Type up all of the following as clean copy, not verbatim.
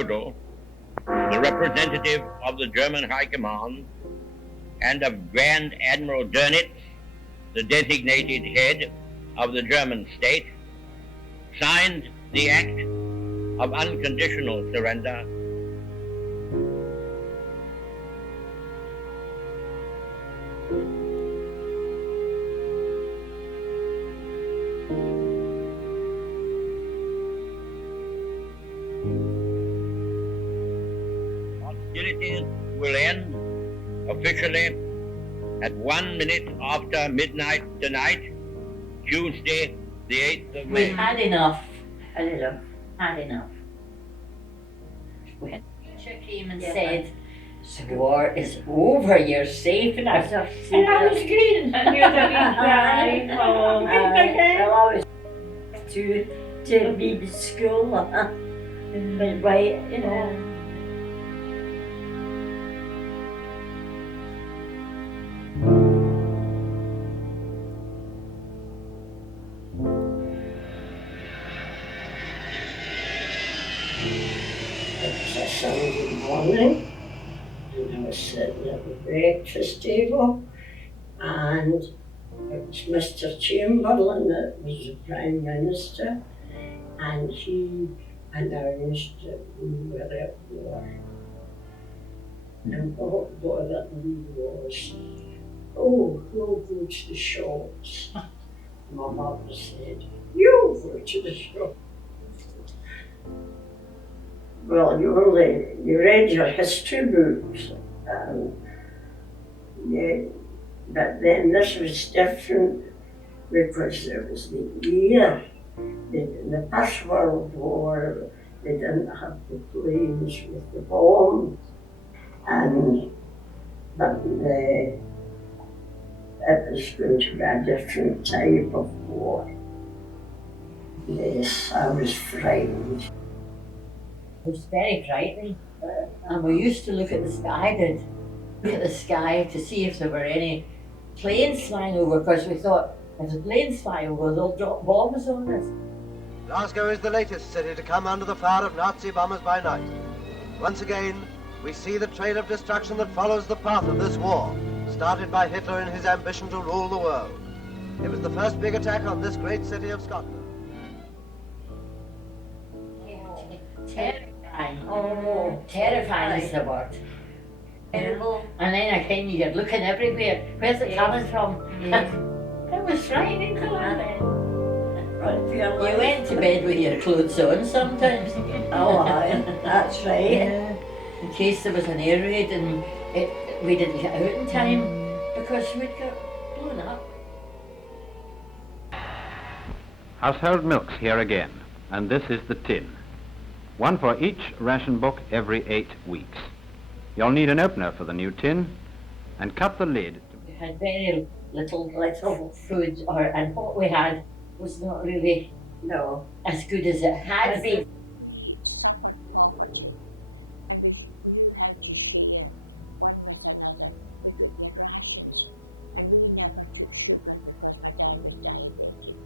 Jodl, the representative of the German High Command, and of Grand Admiral Dönitz, the designated head of the German state, signed the act of unconditional surrender. Hostilities will end officially at 1 minute after midnight tonight, Tuesday, the 8th of May. We had enough. Had enough. When teacher came and said, the war is over, you're safe now. And I was green. And you're crying. Oh, Well, I was to be in school. But right, you know. It was a Sunday morning, and I was sitting at the breakfast table, and it was Mr. Chamberlain that was the Prime Minister, and he announced that we were at war. And what bothered me was, oh, we'll go to the shops. My mother said, you'll go to the shop. Well, you read your history books, yeah, but then this was different because there was the year. In the First World War, they didn't have the planes with the bombs, and it was going to be a different type of war. Yes, I was frightened. It was very frightening. And we used to look at the sky, to see if there were any planes flying over, because we thought if the planes fly over, they'll drop bombs on us. Glasgow is the latest city to come under the fire of Nazi bombers by night. Once again, we see the trail of destruction that follows the path of this war, started by Hitler in his ambition to rule the world. It was the first big attack on this great city of Scotland. Terrifying. Oh, terrifying is the word. terrible. And then again, you're looking everywhere. Where's it coming from? It was frightening to laugh. You went to bed with your clothes on sometimes. Oh, aye, that's right. Yeah. In case there was an air raid and we didn't get out in time because we'd got blown up. Household milks here again, and this is the tin. One for each ration book every 8 weeks. You'll need an opener for the new tin, and cut the lid. We had very little food, and what we had was not really as good as it had been. We suffered poverty, and we knew how to share one with another. We got your rations, and we never took sugar because my dad was diabetic.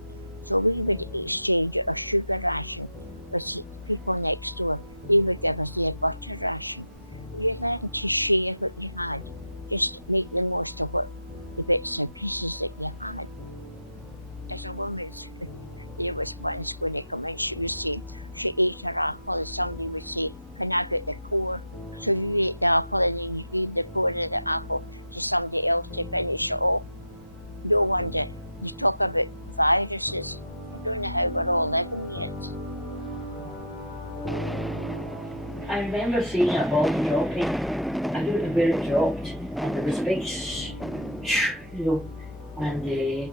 So we would exchange a sugar ration with people next door. They would give us their butter ration. You learned to share what you had, just make the most of what the bits and pieces that you had. As a woman, there was once going to come in, she would say, she ate her apple, and somebody would say, can I get the core? So you ate the apple and then you gave the core of the apple to somebody else to finish it off. No wonder you talk about viruses. I don't know how we're all living yet. I remember seeing a bomb dropping. I don't know where it dropped. And there was a big, and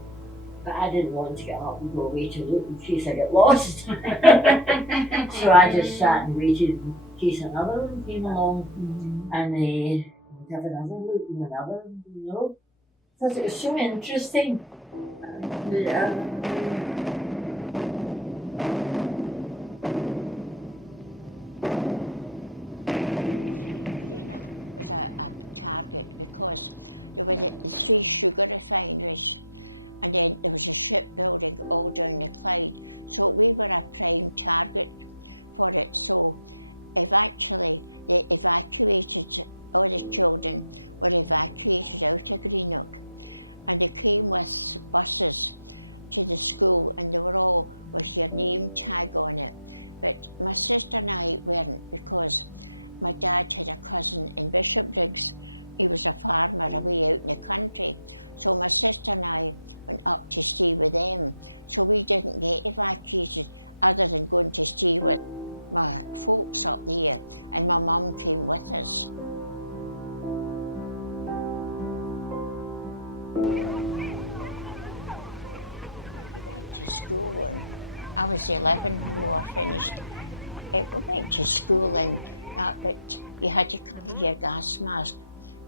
but I didn't want to get up and go away to look in case I get lost. So I just sat and waited in case another one came along, and we'd have another look and another, because it was so interesting. Was a target because there were the 3 sugar refineries, and then there was a shipbuilding all down the Clyde. So we were a prime target for it. So eventually they evacuated, all the children were evacuated out of Greenock, and they came with buses to the school, and they were all with your name tag on it. But my sister and I weren't, because my dad had a cousin in Bishopbriggs. He was a farmer away out in the country. So my sister and I went up to stay with them. So we didn't get evacuated other than going to stay with my folks up there, and my mum came with us. We went to school, and I was 11 when we were finished. We went to school and that, but you had to carry your gas mask.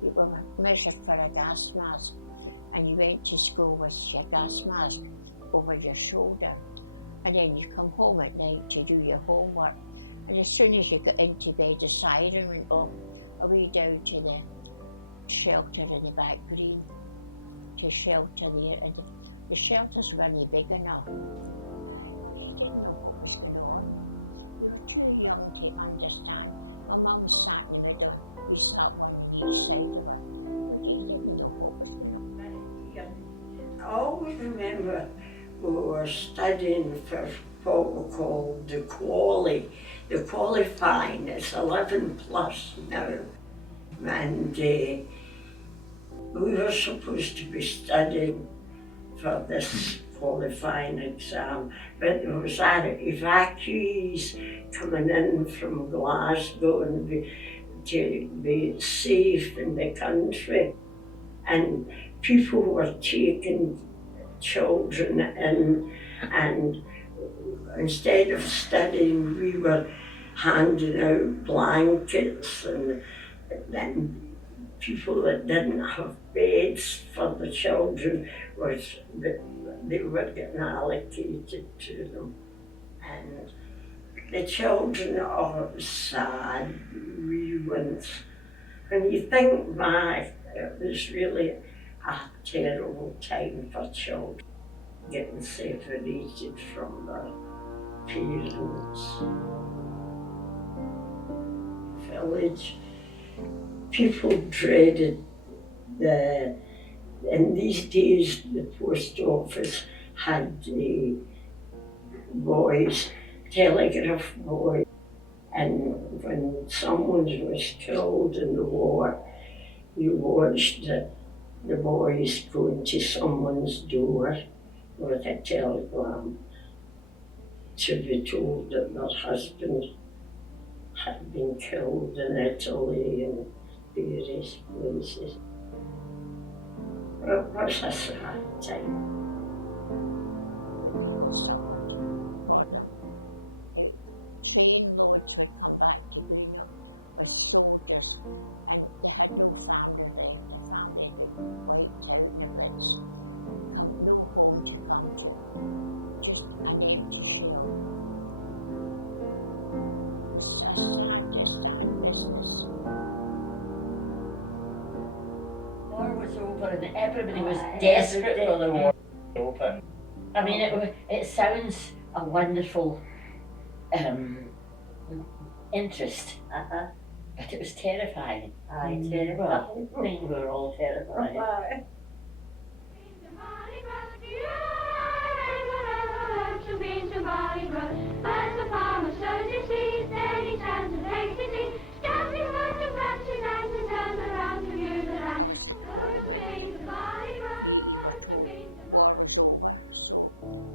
You were measured for a gas mask, and you went to school with your gas mask over your shoulder. And then you come home at night to do your homework. And as soon as you got into bed, the siren went off, away down to the shelter in the back green, to shelter there. And the shelters weren't big enough. Well, you didn't know what was going on. We were too young to understand. My mum sat in the middle, and we sat one on each side of her. We just didn't know what was going on. I always remember we were studying for what we called the qualifying. It's 11 plus now. And we were supposed to be studying for this qualifying exam, but there was evacuees coming in from Glasgow and to be safe in the country, and people were taking children in, and instead of studying we were handing out blankets, and then people that didn't have beds for the children they were getting allocated to them. And the children are sad, wee ones. When you think back, it was really a terrible time for children, getting separated from their parents. Village, people dreaded in these days the post office had the boys, telegraph boys, and when someone was killed in the war, you watched the boys going to someone's door with a telegram to be told that their husband had been killed in Italy and various places. It was a sad time. But people suffered for them. Train loads would come back to Greenock with soldiers, and they had no family left. Their family had been wiped out in a blitz. No home to come to, just an empty shell. It was a sad business. The war was over and everybody was desperate for the war to be over. I mean, it sounds a wonderful interest, but it was terrifying. Well, I think we were all terrified. I was at home, and we were told war was over, so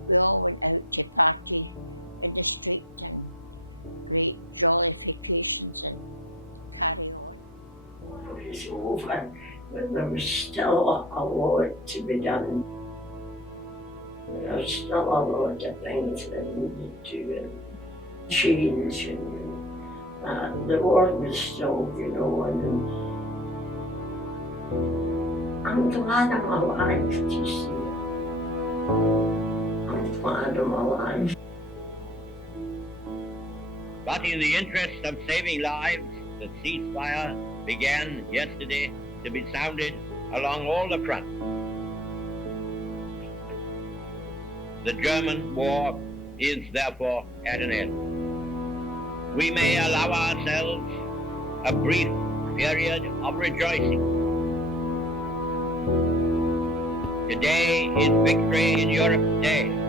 we all went out to party in the street and great jollifications and carry on. It was over, but there was still a lot to be done. There was still a lot of things that needed to change, and the war was still going on. And I'm glad I'm alive, you see. I'm glad I'm alive. But in the interest of saving lives, the ceasefire began yesterday to be sounded along all the fronts. The German war is therefore at an end. we may allow ourselves a brief period of rejoicing. Today is Victory in Europe Day.